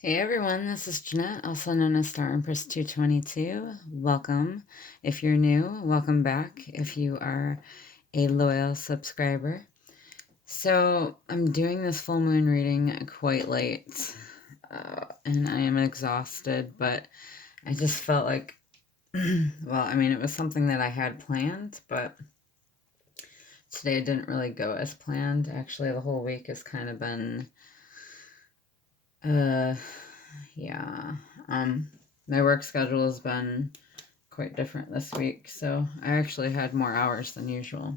Hey everyone, this is Jeanette, also known as Star Empress 222. Welcome. If you're new, welcome back if you are a loyal subscriber. So I'm doing this full moon reading quite late, and I am exhausted, but I just felt like, well, I mean, it was something that I had planned, but today didn't really go as planned. Actually, the whole week has kind of been, yeah, my work schedule has been quite different this week, so I actually had more hours than usual.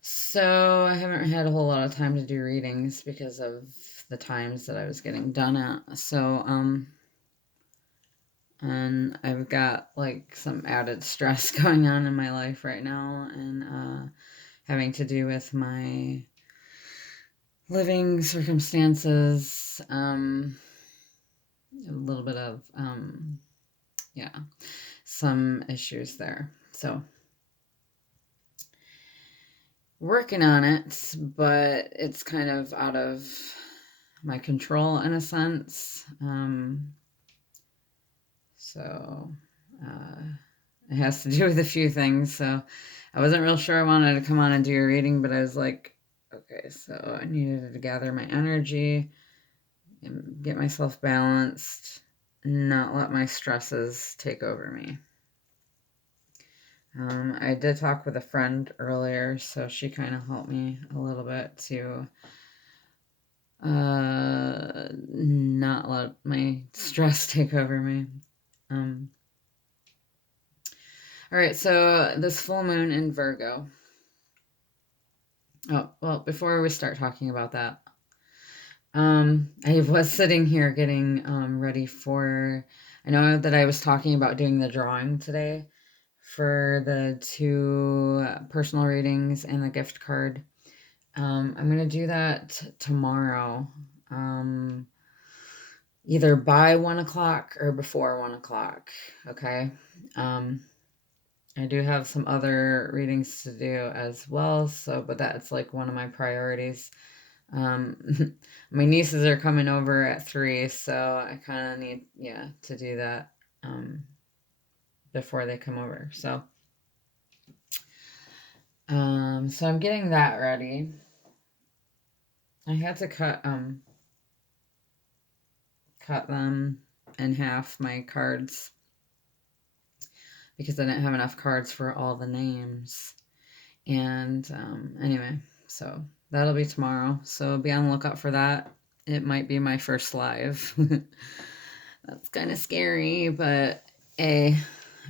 So I haven't had a whole lot of time to do readings because of the times that I was getting done at. So, and I've got like some added stress going on in my life right now, and having to do with my living circumstances, a little bit of, yeah, some issues there. So, working on it, but it's kind of out of my control in a sense. So it has to do with a few things. So I wasn't real sure I wanted to come on and do a reading, but I was like, okay, so I needed to gather my energy and get myself balanced, not let my stresses take over me. I did talk with a friend earlier, so she kind of helped me a little bit to not let my stress take over me. Um, all right, so this full moon in Virgo. Oh, well, before we start talking about that, I was sitting here getting ready for. I know that I was talking about doing the drawing today for the two personal readings and the gift card. I'm going to do that tomorrow. Um, Either by 1 o'clock or before 1 o'clock. Okay. Um, I do have some other readings to do as well. So, but that's like one of my priorities. My nieces are coming over at 3, so I kind of need, yeah, to do that before they come over. So I'm getting that ready. I had to cut them in half, my cards, because I didn't have enough cards for all the names. And anyway, so that'll be tomorrow. So be on the lookout for that. It might be my first live. That's kind of scary, but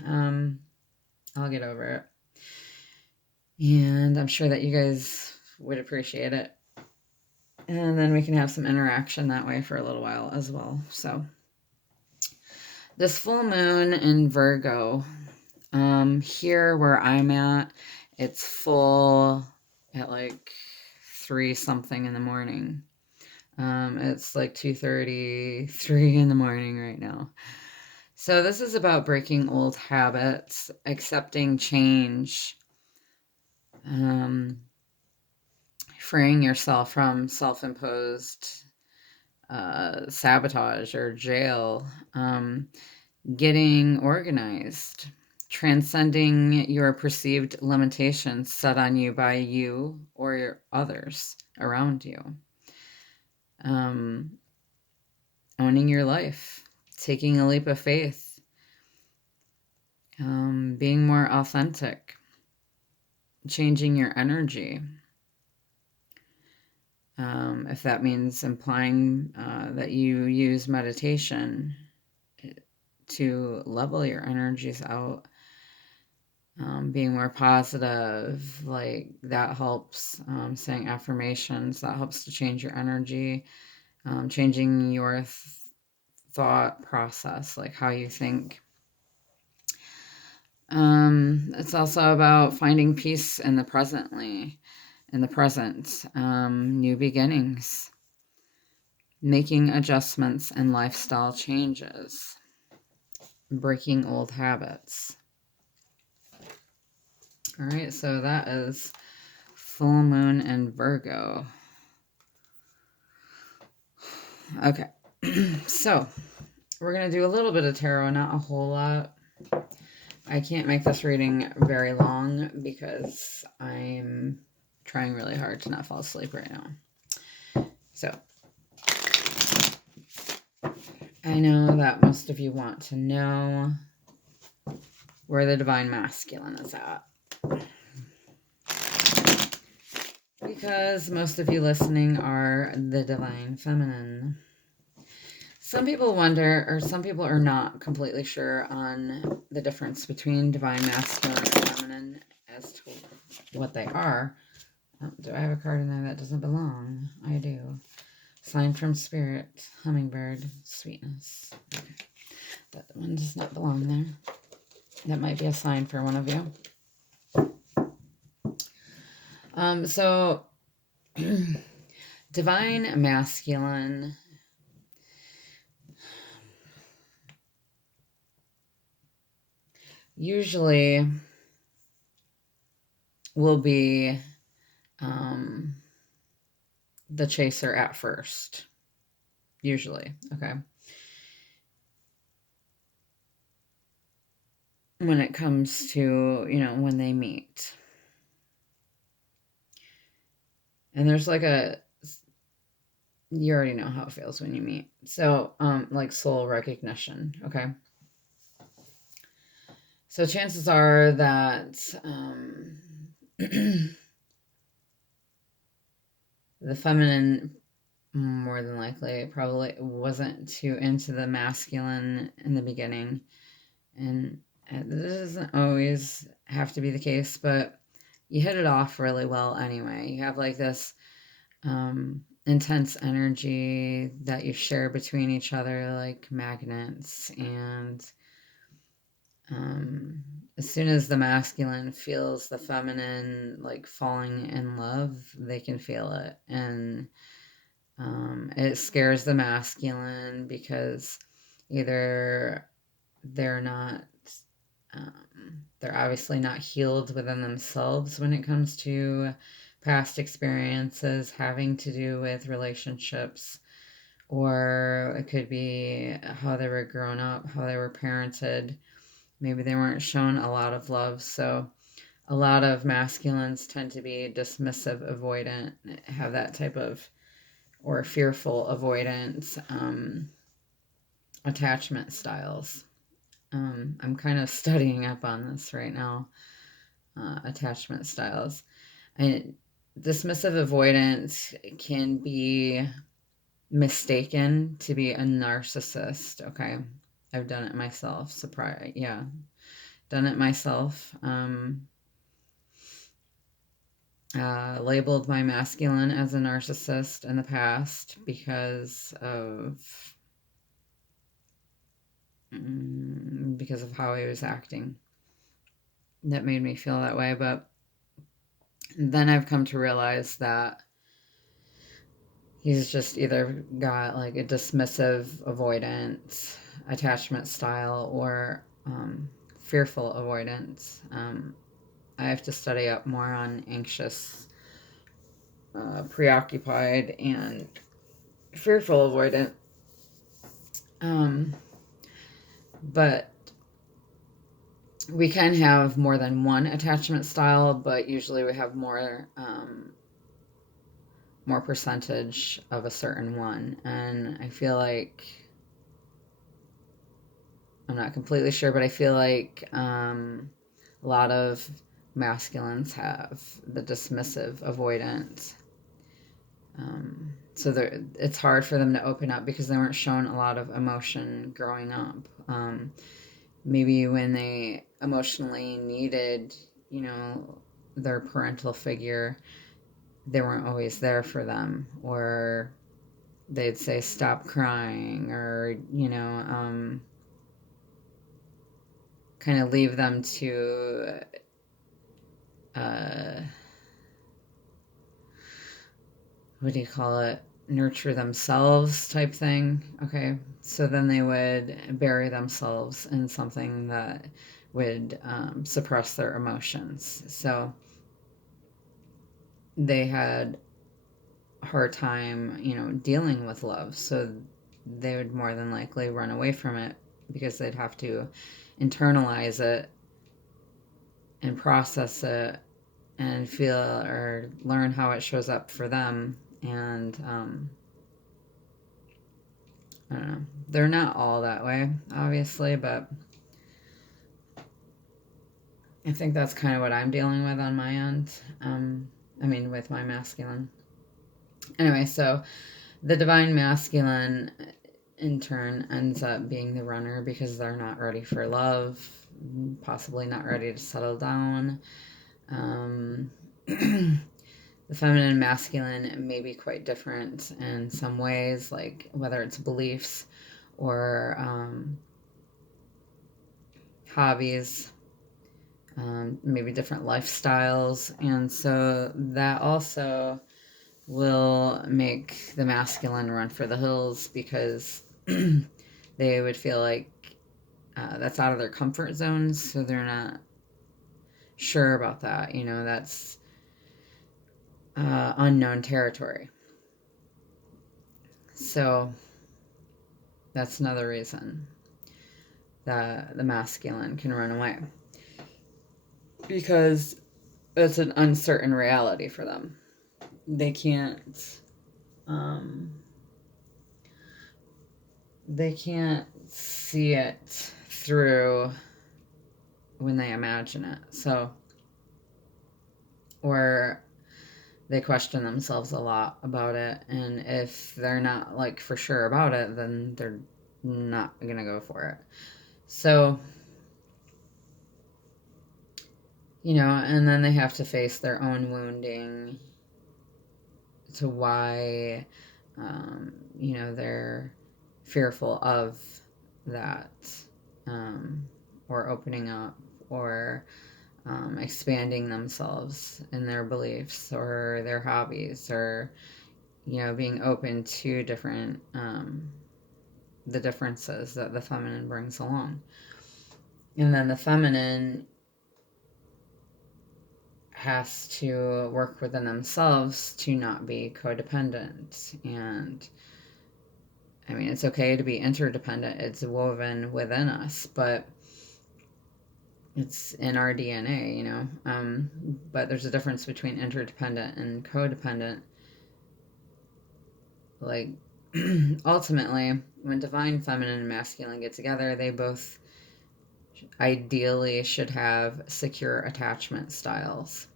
um, I'll get over it. And I'm sure that you guys would appreciate it. And then we can have some interaction that way for a little while as well. So, this full moon in Virgo, here where I'm at, it's full at like 3 something in the morning. It's like 2:33 in the morning right now. So this is about breaking old habits, accepting change, um, freeing yourself from self-imposed sabotage or jail, getting organized, transcending your perceived limitations set on you by you or your others around you, um, owning your life, taking a leap of faith, being more authentic, changing your energy. If that means implying that you use meditation to level your energies out, being more positive, like that helps. Saying affirmations, that helps to change your energy, changing your thought process, like how you think. It's also about finding peace in the present, new beginnings, making adjustments and lifestyle changes, breaking old habits. All right, so that is full moon in Virgo. Okay. So we're going to do a little bit of tarot, not a whole lot. I can't make this reading very long because I'm trying really hard to not fall asleep right now. So I know that most of you want to know where the Divine Masculine is at, because most of you listening are the Divine Feminine. Some people wonder, or some people are not completely sure on the difference between Divine Masculine and Feminine as to what they are. Do I have a card in there that doesn't belong? I do. Sign from Spirit, Hummingbird, Sweetness. Okay. That one does not belong there. That might be a sign for one of you. So Divine Masculine usually will be the chaser at first. Usually, okay. When it comes to, when they meet. And there's like you already know how it feels when you meet. So, like soul recognition, okay? So chances are that the feminine, more than likely, probably wasn't too into the masculine in the beginning. And this doesn't always have to be the case, but you hit it off really well anyway. You have like this intense energy that you share between each other, like magnets. And as soon as the masculine feels the feminine like falling in love, they can feel it. And it scares the masculine because either they're not, they're obviously not healed within themselves when it comes to past experiences having to do with relationships, or it could be how they were grown up, how they were parented. Maybe they weren't shown a lot of love. So a lot of masculines tend to be dismissive, avoidant, have that type of, or fearful avoidance, attachment styles. I'm kind of studying up on this right now, attachment styles. And dismissive avoidance can be mistaken to be a narcissist, okay? I've done it myself. Surprise, yeah. Done it myself. Labeled my masculine as a narcissist in the past because of how he was acting. That made me feel that way, but then I've come to realize that he's just either got like a dismissive, avoidant attachment style, or fearful avoidance. I have to study up more on anxious, preoccupied, and fearful avoidant. But we can have more than one attachment style, but usually we have more percentage of a certain one. And I feel like, I'm not completely sure, but I feel like a lot of masculines have the dismissive avoidance. So it's hard for them to open up because they weren't shown a lot of emotion growing up. Maybe when they emotionally needed, their parental figure, they weren't always there for them, or they'd say, stop crying, or, kind of leave them to, what do you call it? Nurture themselves type thing. Okay. So then they would bury themselves in something that would suppress their emotions. So they had hard time, dealing with love. So they would more than likely run away from it because they'd have to internalize it and process it and feel or learn how it shows up for them. And I don't know. They're not all that way, obviously, but I think that's kind of what I'm dealing with on my end. With my masculine. Anyway, so the divine masculine in turn ends up being the runner because they're not ready for love, possibly not ready to settle down. The feminine and masculine may be quite different in some ways, like whether it's beliefs or hobbies, maybe different lifestyles. And so that also will make the masculine run for the hills because they would feel like that's out of their comfort zones, so they're not sure about that. That's unknown territory. So that's another reason that the masculine can run away, because it's an uncertain reality for them. They can't see it through when they imagine it. So, or they question themselves a lot about it, and if they're not like for sure about it, then they're not gonna go for it. So, and then they have to face their own wounding to why they're fearful of that, or opening up, or expanding themselves in their beliefs or their hobbies, or being open to different the differences that the feminine brings along. And then the feminine has to work within themselves to not be codependent. And it's okay to be interdependent. It's woven within us, but it's in our DNA, but there's a difference between interdependent and codependent. Like, ultimately, when divine feminine and masculine get together, they both ideally should have secure attachment styles.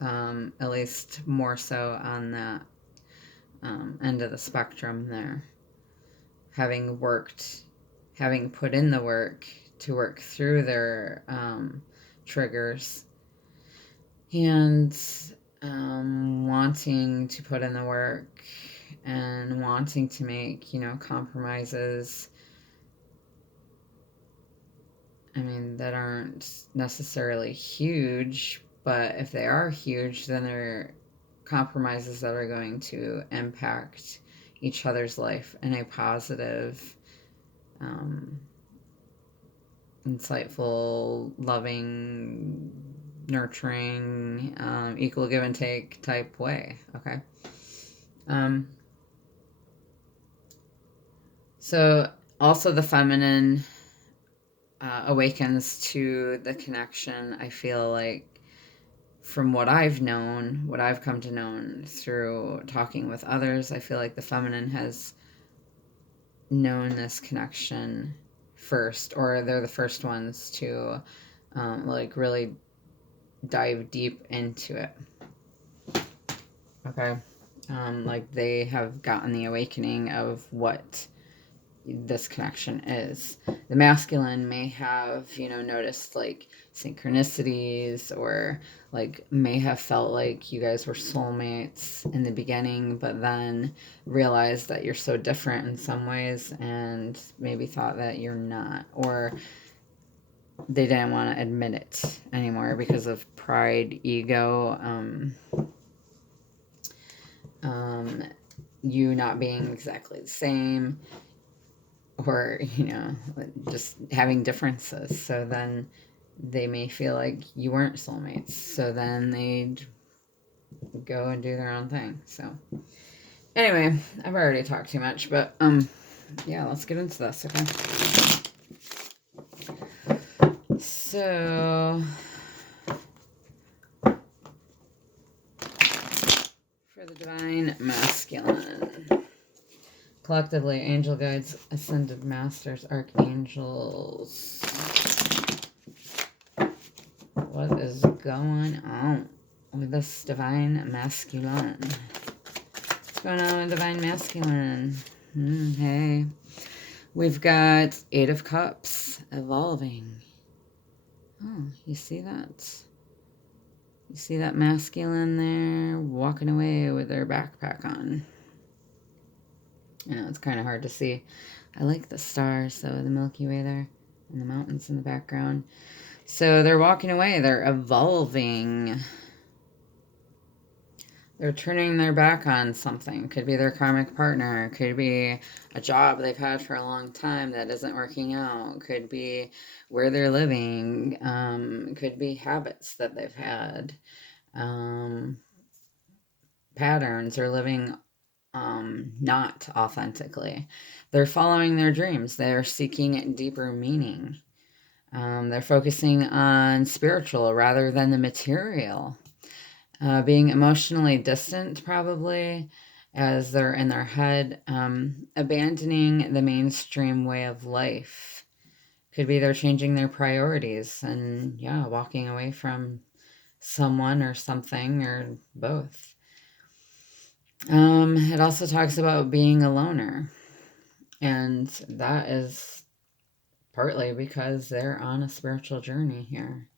At least more so on that end of the spectrum there. Having put in the work to work through their triggers, and wanting to put in the work and wanting to make compromises that aren't necessarily huge, but if they are huge, then they're compromises that are going to impact each other's life in a positive, insightful, loving, nurturing, equal give and take type way. Okay. So also the feminine awakens to the connection. I feel like, from what I've come to know through talking with others, I feel like the feminine has known this connection first, or they're the first ones to really dive deep into it. Okay. They have gotten the awakening of what this connection is. The masculine may have, noticed like synchronicities, or may have felt like you guys were soulmates in the beginning, but then realized that you're so different in some ways and maybe thought that you're not, or they didn't want to admit it anymore because of pride, ego, you not being exactly the same, or just having differences. So then they may feel like you weren't soulmates, so then they'd go and do their own thing. So anyway, I've already talked too much, but yeah, let's get into this, okay? So for the Divine Masculine, collectively, angel guides, ascended masters, archangels. What is going on with this Divine Masculine? What's going on with Divine Masculine? Hey. We've got Eight of Cups, evolving. Oh, you see that? You see that masculine there walking away with their backpack on. I know it's kind of hard to see. I like the stars, though, the Milky Way there, and the mountains in the background. So they're walking away. They're evolving. They're turning their back on something. Could be their karmic partner. Could be a job they've had for a long time that isn't working out. Could be where they're living. Could be habits that they've had. Patterns or living not authentically. They're following their dreams. They're seeking deeper meaning. They're focusing on spiritual rather than the material. Being emotionally distant, probably, as they're in their head. Abandoning the mainstream way of life. Could be they're changing their priorities and, yeah, walking away from someone or something or both. It also talks about being a loner. And that is partly because they're on a spiritual journey here.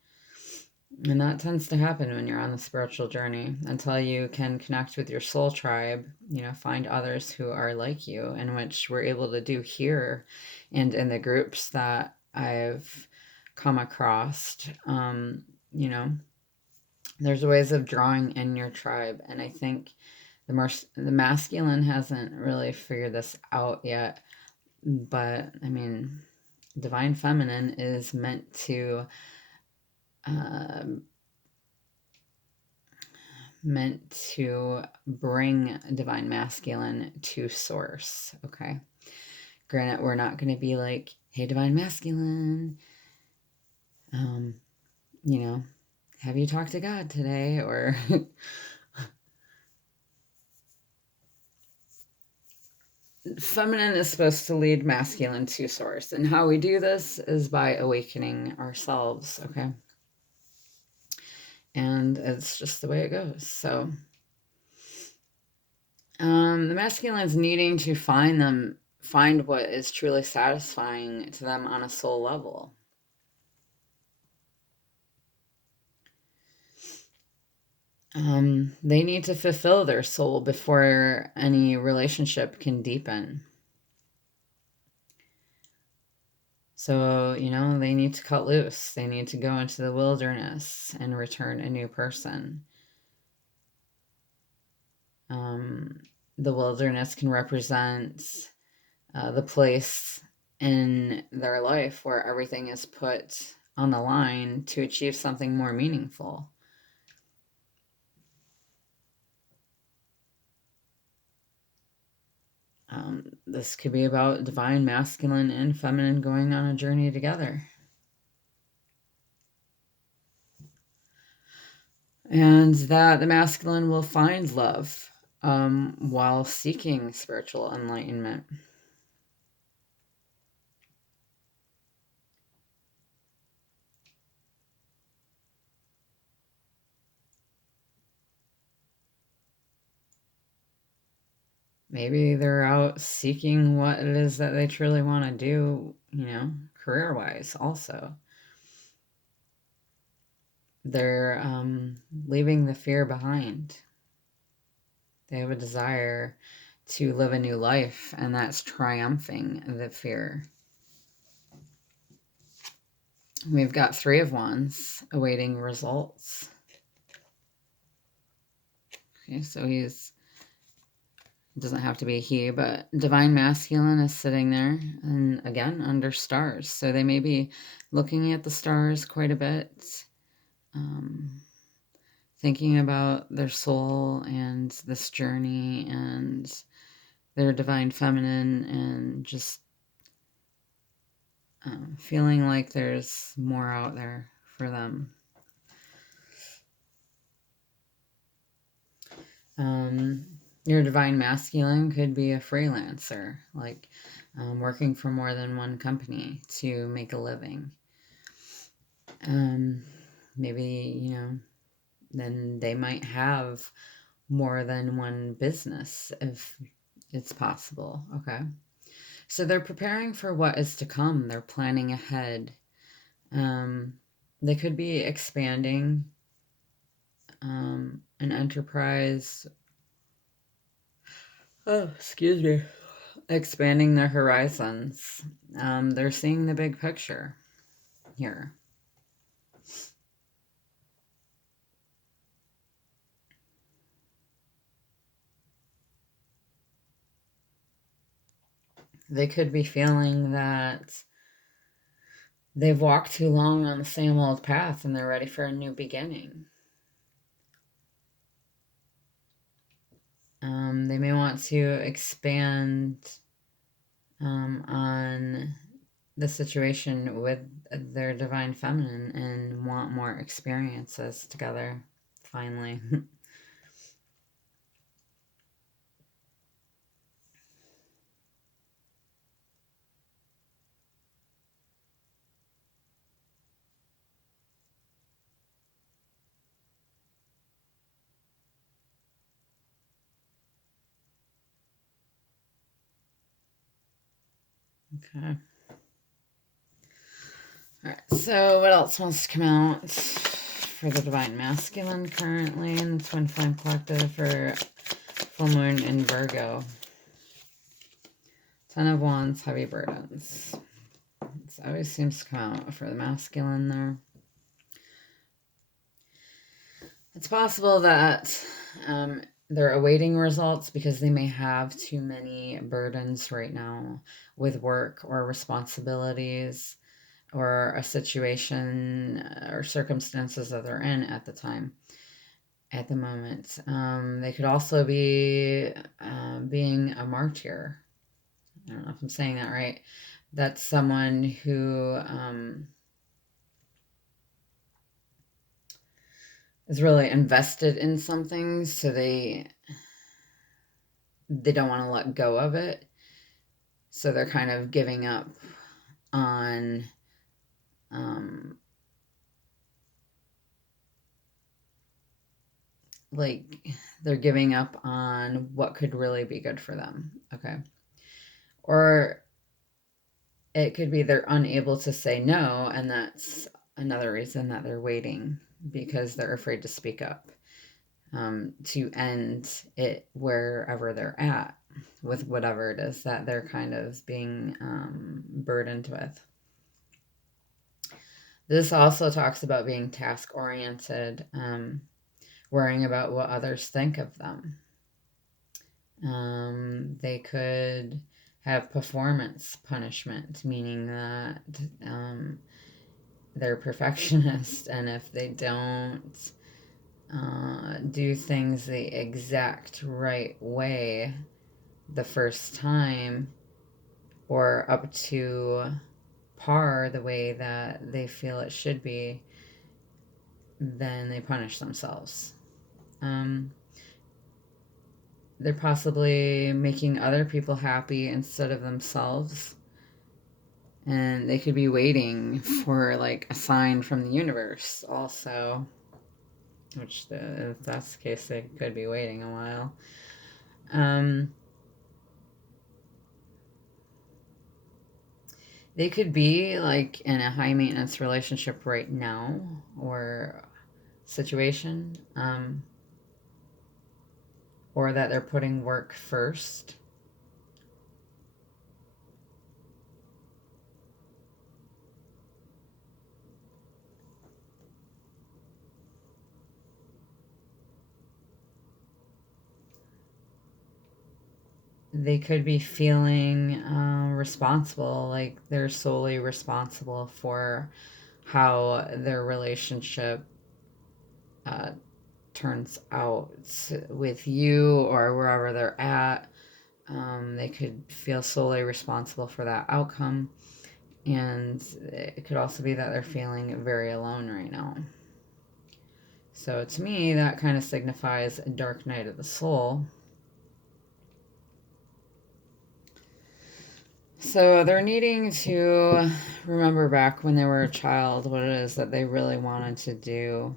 And that tends to happen when you're on the spiritual journey until you can connect with your soul tribe, find others who are like you, and which we're able to do here and in the groups that I've come across. There's ways of drawing in your tribe. And I think the masculine hasn't really figured this out yet. But, I mean, divine feminine is meant to bring divine masculine to source, okay? Granted, we're not going to be like, hey, divine masculine, have you talked to God today? Or feminine is supposed to lead masculine to source. And how we do this is by awakening ourselves, okay? And it's just the way it goes. So the masculine is needing to find what is truly satisfying to them on a soul level. They need to fulfill their soul before any relationship can deepen. So, they need to cut loose. They need to go into the wilderness and return a new person. The wilderness can represent the place in their life where everything is put on the line to achieve something more meaningful. This could be about divine masculine and feminine going on a journey together. And that the masculine will find love while seeking spiritual enlightenment. Maybe they're out seeking what it is that they truly want to do, career-wise also. They're leaving the fear behind. They have a desire to live a new life, and that's triumphing the fear. We've got Three of Wands awaiting results. Okay, so doesn't have to be he, but divine masculine is sitting there, and again, under stars. So they may be looking at the stars quite a bit, thinking about their soul and this journey and their divine feminine, and just feeling like there's more out there for them. Your divine masculine could be a freelancer, like working for more than one company to make a living. Maybe, then they might have more than one business if it's possible. Okay. So they're preparing for what is to come. They're planning ahead. They could be expanding an enterprise. Oh, excuse me. Expanding their horizons. They're seeing the big picture here. They could be feeling that they've walked too long on the same old path and they're ready for a new beginning. They may want to expand on the situation with their divine feminine and want more experiences together, finally. Okay. All right, so what else wants to come out for the divine masculine currently in the Twin Flame Collective for full moon in Virgo? 10 of Wands, heavy burdens. It always seems to come out for the masculine there. It's possible that they're awaiting results because they may have too many burdens right now with work or responsibilities or a situation or circumstances that they're in at the time, at the moment. They could also be being a martyr. I don't know if I'm saying that right. That's someone who is really invested in something, so they don't want to let go of it. So they're kind of giving up on like they're giving up on what could really be good for them. Okay. Or it could be they're unable to say no, and that's another reason that they're waiting, because they're afraid to speak up, to end it wherever they're at with whatever it is that they're kind of being burdened with. This also talks about being task-oriented, worrying about what others think of them. They could have performance punishment, meaning that they're perfectionist, and if they don't do things the exact right way the first time, or up to par the way that they feel it should be, then they punish themselves. They're possibly making other people happy instead of themselves. And they could be waiting for like a sign from the universe also, which if that's the case, they could be waiting a while. They could be like in a high maintenance relationship right now or situation, or that they're putting work first. They could be feeling responsible, like they're solely responsible for how their relationship turns out with you or wherever they're at. They could feel solely responsible for that outcome. And it could also be that they're feeling very alone right now. So to me, that kind of signifies a dark night of the soul. So they're needing to remember back when they were a child what it is that they really wanted to do.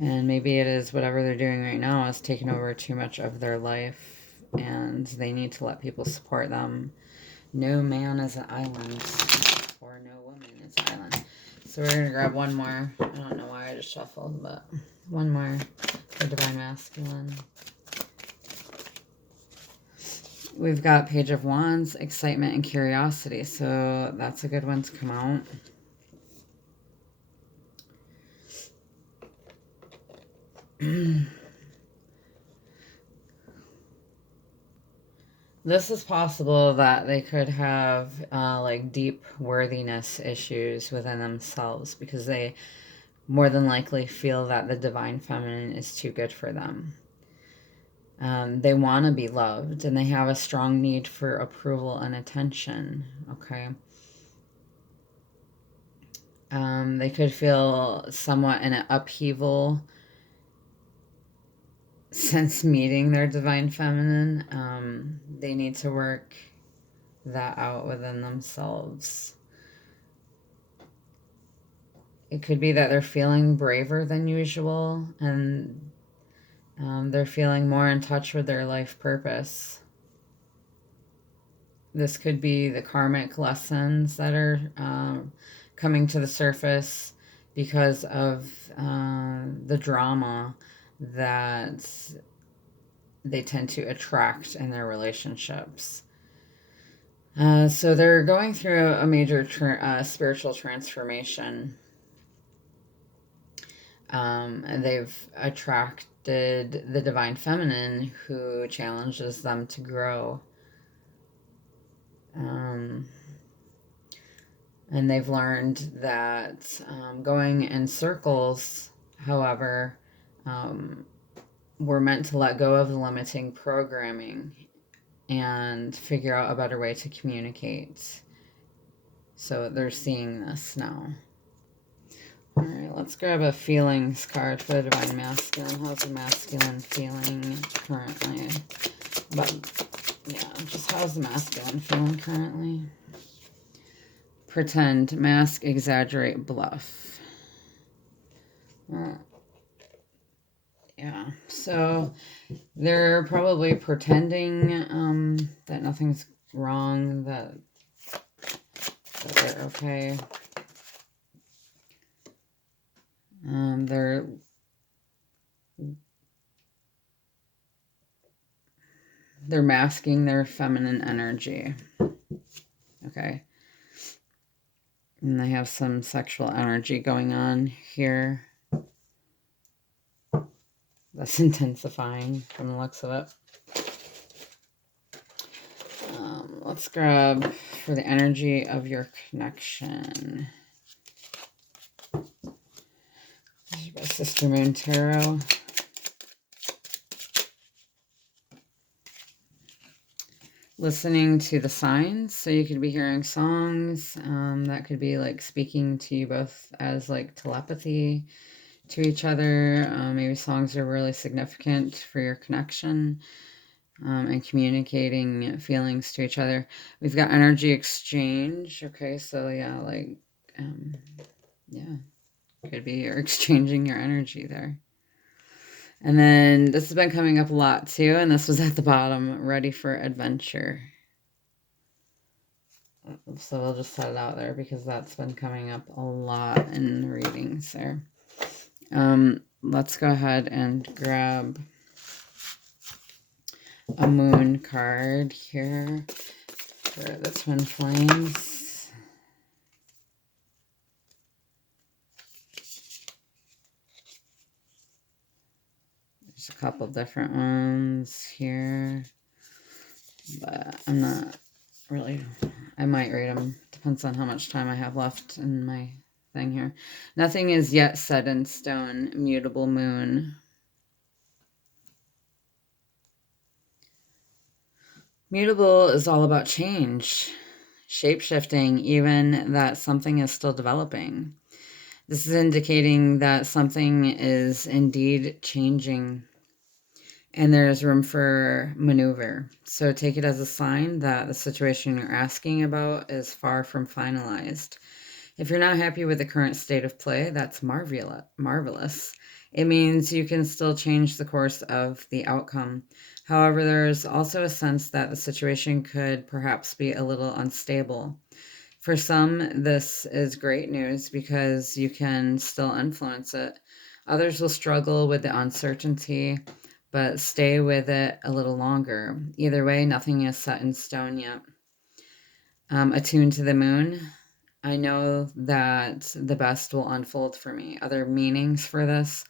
And maybe it is whatever they're doing right now is taking over too much of their life, and they need to let people support them. No man is an island, or no woman is an island. So we're going to grab one more. I don't know why I just shuffled, but one more for Divine Masculine. We've got Page of Wands, excitement and curiosity. So that's a good one to come out. This is possible that they could have like deep worthiness issues within themselves because they more than likely feel that the divine feminine is too good for them. They want to be loved and they have a strong need for approval and attention. Okay. They could feel somewhat in an upheaval since meeting their divine feminine. They need to work that out within themselves. It could be that they're feeling braver than usual and they're feeling more in touch with their life purpose. This could be the karmic lessons that are coming to the surface because of the drama that they tend to attract in their relationships. So they're going through a major spiritual transformation. And they've attracted the divine feminine who challenges them to grow. And they've learned that going in circles, however, we're meant to let go of the limiting programming and figure out a better way to communicate. So they're seeing this now. All right, let's grab a feelings card for the Divine Masculine. How's the masculine feeling currently? Just how's the masculine feeling currently? Pretend, mask, exaggerate, bluff. Yeah, so they're probably pretending that nothing's wrong, that they're okay. They're masking their feminine energy. Okay. And they have some sexual energy going on here. That's intensifying from the looks of it. Let's grab for the energy of your connection. This is by Sister Moon Tarot. Listening to the signs. So you could be hearing songs that could be like speaking to you both as like telepathy to each other. Maybe songs are really significant for your connection and communicating feelings to each other. We've got energy exchange. Okay, so yeah, like, could be you're exchanging your energy there. And then this has been coming up a lot too, and this was at the bottom, ready for adventure. So we'll just set it out there because that's been coming up a lot in the readings there. Let's go ahead and grab a moon card here for the twin flames. There's a couple different ones here, but I'm not really, I might read them. Depends on how much time I have left in my thing here. Nothing is yet set in stone. Mutable moon. Mutable is all about change, shape-shifting, even that something is still developing. This is indicating that something is indeed changing and there is room for maneuver. So take it as a sign that the situation you're asking about is far from finalized. If you're not happy with the current state of play, that's marvelous. It means you can still change the course of the outcome. However, there's also a sense that the situation could perhaps be a little unstable. For some, this is great news because you can still influence it. Others will struggle with the uncertainty, but stay with it a little longer. Either way, nothing is set in stone yet. Attuned to the moon, I know that the best will unfold for me. Other meanings for this,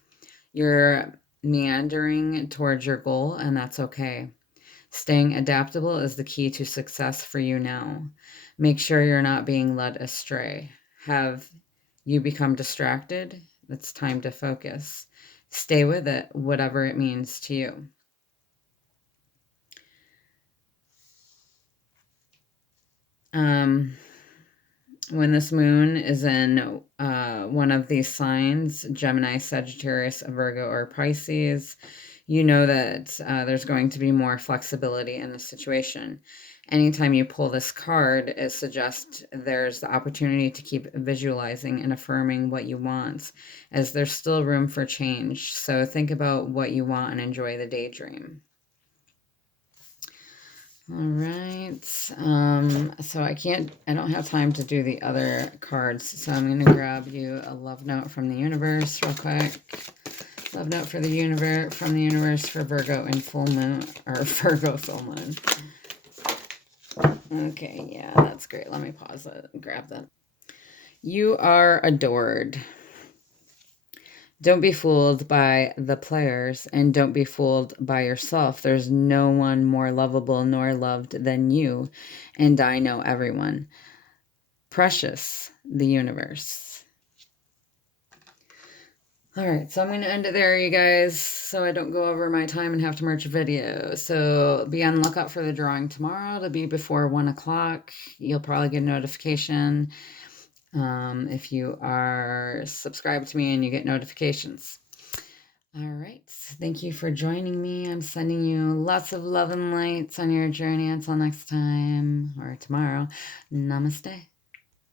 you're meandering towards your goal, and that's okay. Staying adaptable is the key to success for you now. Make sure you're not being led astray. Have you become distracted? It's time to focus. Stay with it, whatever it means to you. When this moon is in one of these signs, Gemini, Sagittarius, Virgo, or Pisces, you know that there's going to be more flexibility in the situation. Anytime you pull this card, it suggests there's the opportunity to keep visualizing and affirming what you want, as there's still room for change. So think about what you want and enjoy the daydream. All right. So I don't have time to do the other cards. So I'm going to grab you a love note from the universe real quick. Love note for the universe, from the universe for Virgo and full moon, or Virgo full moon. Okay. Yeah, that's great. Let me pause it and grab that. You are adored. Don't be fooled by the players, and don't be fooled by yourself. There's no one more lovable nor loved than you, and I know everyone. Precious, the universe. All right, so I'm going to end it there, you guys, so I don't go over my time and have to merge a video. So be on the lookout for the drawing tomorrow. It'll be before 1 o'clock. You'll probably get a notification if you are subscribed to me and you get notifications. All right. Thank you for joining me. I'm sending you lots of love and lights on your journey. Until next time or tomorrow. Namaste.